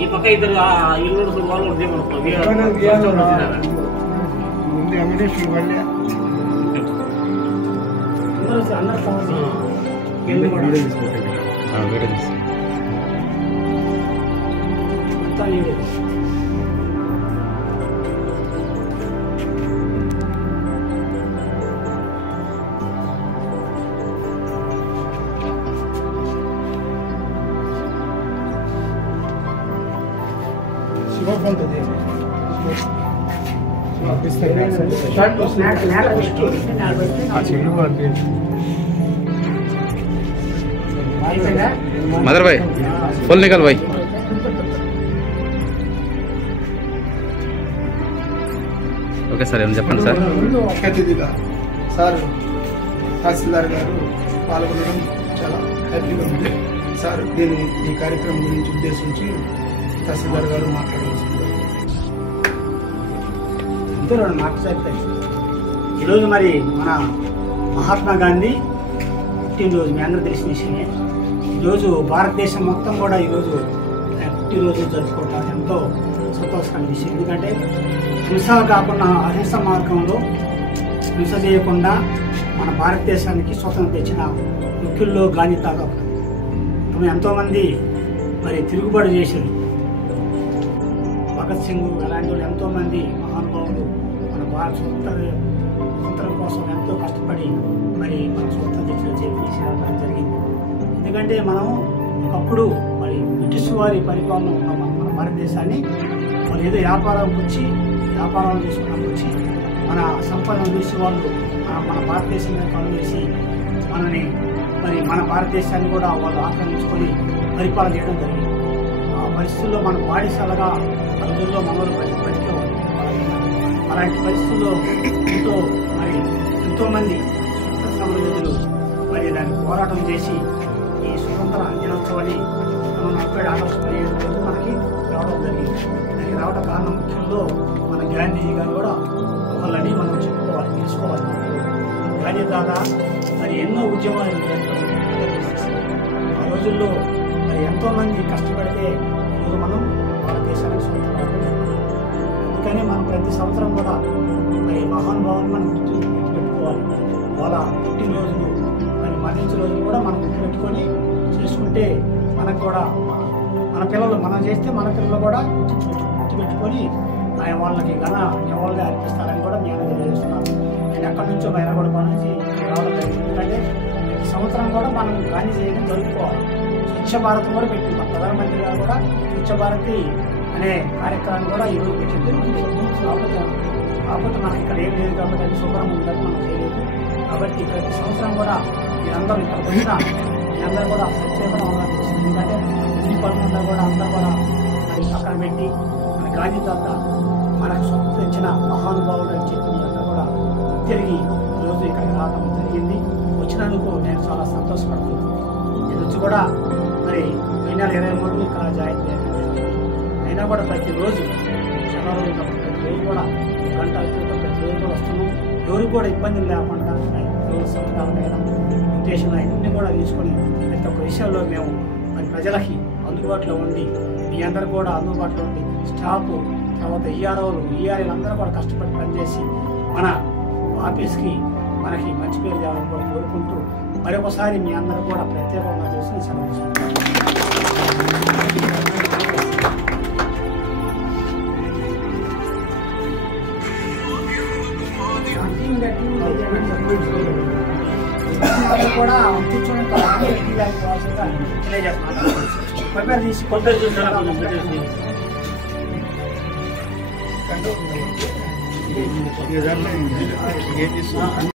ఈ పక్క ఇద్దరు ఇల్లు వాళ్ళు मदर भाई फुल निकल भाई ओके सर ఏం చెప్పండి సార్ అతిథిగా సార్ తహసీల్దార్ గారు పాల్గొనడం చాలా హ్యాపీగా ఉంది సార్ దీని ఈ కార్యక్రమం గురించి ఉద్దేశించి తహసీల్దార్ గారు మాట్లాడవలసింది ఈరోజు మరి మన మహాత్మా గాంధీ పుట్టినరోజు మీ అందరూ తెలిసిన విషయమే. ఈరోజు భారతదేశం మొత్తం కూడా ఈరోజు పుట్టినరోజు జరుపుకోవటం ఎంతో సంతోషకరమైన విషయం. ఎందుకంటే హింస కాకుండా అహింస మార్గంలో హింస చేయకుండా మన భారతదేశానికి స్వతంత్రం తెచ్చిన ముఖ్యుల్లో గాంధీ తాత ఎంతోమంది మరి తిరుగుబాటు చేశారు. భగత్ సింగ్ అలాంటి వాళ్ళు ఎంతోమంది మహానుభావులు మన భారత స్వతంత్రం కోసం ఎంతో కష్టపడి మరి మన స్వతంత్రం చేసేయడం జరిగింది. ఎందుకంటే మనం ఒకప్పుడు మరి బ్రిటిష్ వారి పరిపాలన ఉన్న మన భారతదేశాన్ని వాళ్ళు ఏదో వ్యాపారాలు చేసుకున్నప్పుడు వచ్చి మన సంపదను చూసి వాళ్ళు మన భారతదేశం మీద పనులు చేసి మనని మరి మన భారతదేశాన్ని కూడా వాళ్ళు ఆక్రమించుకొని పరిపాలన చేయడం జరిగింది. ఆ పరిస్థితుల్లో మన బాడిసలగా రోజుల్లో మనలో బతికేవాళ్ళు. అలాంటి పరిస్థితుల్లో ఎంతోమంది స్వతంత్ర సమరయోధులు మరి దాన్ని పోరాటం చేసి ఈ స్వతంత్ర దినోత్సవాన్ని 47 ఆగస్టు 17 మనకి రావడం జరిగింది. దానికి రావడం కారణం ముఖ్యంలో మన గాంధీజీ గారు కూడా ఒకళ్ళని మనం చెప్పుకోవాలి, తెలుసుకోవాలి. గాంధీ తాత మరి ఎన్నో ఉద్యమాలు ఆ రోజుల్లో మరి ఎంతోమంది కష్టపడితే ఈరోజు మనం భారతదేశానికి స్వతంత్రం. అందుకని మనం ప్రతి సంవత్సరం కూడా మరి మహానుభావుని మనం గుర్తుపెట్టుకోవాలి. వాళ్ళ పుట్టినరోజులు మరి మరణించిన రోజులు కూడా మనం గుర్తుపెట్టుకొని చేసుకుంటే మనకు కూడా మన పిల్లలు మనం చేస్తే మన పిల్లలు కూడా గుర్తుపెట్టుకొని ఆయన వాళ్ళకి ఘన నివాళులు అర్పిస్తారని కూడా నేను తెలియజేస్తున్నాను. నేను ఎక్కడి నుంచో బయటగొడ నుంచి రావడం జరిగింది. ఎందుకంటే ప్రతి సంవత్సరం కూడా మనం గాంధీ జయంతిని జరుపుకోవాలి. స్వచ్ఛ భారత్ కూడా పెట్టింది. మన ప్రధానమంత్రి గారు కూడా స్వచ్ఛ భారత్ అనే కార్యక్రమాన్ని కూడా ఈరోజు పెట్టింది. కాకపోతే మనకి ఇక్కడ ఏం లేదు కాబట్టి అది శుభ్రం ఉందని మనం చేయలేదు. కాబట్టి ప్రతి సంవత్సరం కూడా మీరందరూ ఇక్కడికి వచ్చిన మీరందరూ కూడా ప్రత్యేకంగా ఉండాలి. ఎందుకంటే అన్ని పనులంతా కూడా అందరూ కూడా మరి పక్కన పెట్టి మన గాంధీ తాత మనకు స్వతంత్రం ఇచ్చిన మహానుభావుడు అని చెప్పి మీరందరూ కూడా తిరిగి ఈరోజు ఇక్కడికి రావడం జరిగింది. వచ్చినందుకు నేను చాలా సంతోషపడుతున్నాను. నేను వచ్చి కూడా మరి 2023 ఇక్కడ జాయిన్ చేయాలి. అయినా కూడా ప్రతిరోజు జనవరి ప్రతిరోజు కూడా గంట ప్రతిరోజు కూడా వస్తున్నాం. ఎవరికి కూడా ఇబ్బందులు లేకుండా ఉద్దేశంలో అన్నీ కూడా తీసుకొని ప్రతి ఒక్క విషయంలో మేము మరి ప్రజలకి అందుబాటులో ఉండి మీ అందరూ కూడా అందుబాటులో ఉండి స్టాఫ్ తర్వాత ఈఆర్ఓలు అందరూ కూడా కష్టపడి పనిచేసి మన ఆఫీస్కి మనకి మంచి పేరు తేవాలని కూడా కోరుకుంటూ మరొకసారి మీ అందరూ కూడా ప్రత్యేకంగా చేసి సెలవు. కూడా కూర్చొని తెలియజేస్తున్నాను. కొబ్బరి తీసి కొబ్బరి చూసారా? ఏం